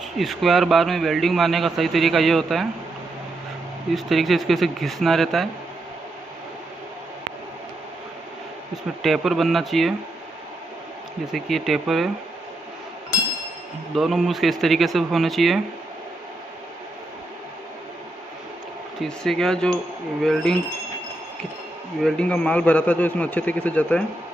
Square bar में welding मारने का सही तरीका ये होता है, इस तरीके से इसके से घिसना रहता है। इसमें टेपर बनना चाहिए, जैसे कि ये टेपर है, दोनों मुंह के इस तरीके से होने चाहिए। तो इससे क्या जो वेल्डिंग का माल भरा था जो इसमें अच्छे तरीके से जाता है।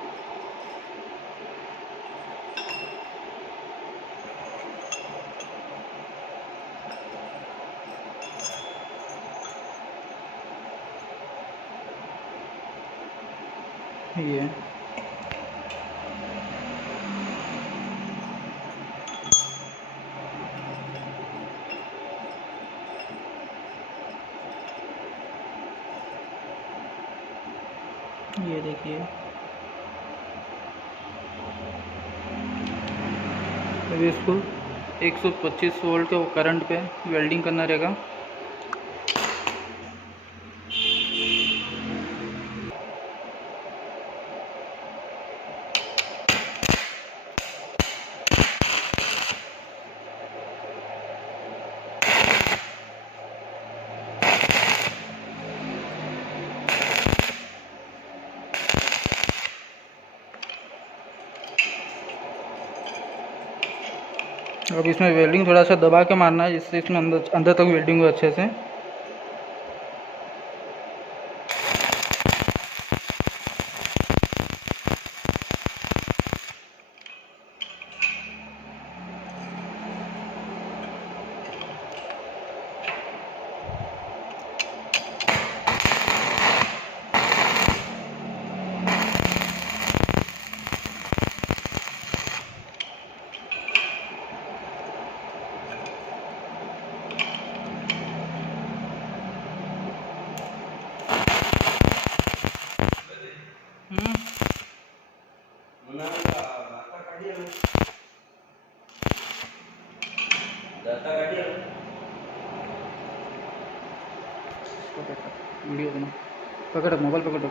ये देखिए, अभी इसको 125 वोल्ट के करंट पे वेल्डिंग करना रहेगा। अब इसमें वेल्डिंग थोड़ा सा दबा के मारना है, जिससे इसमें अंदर तक वेल्डिंग हो अच्छे से। वीडियो बना, पकड़ मोबाइल पकड़ो।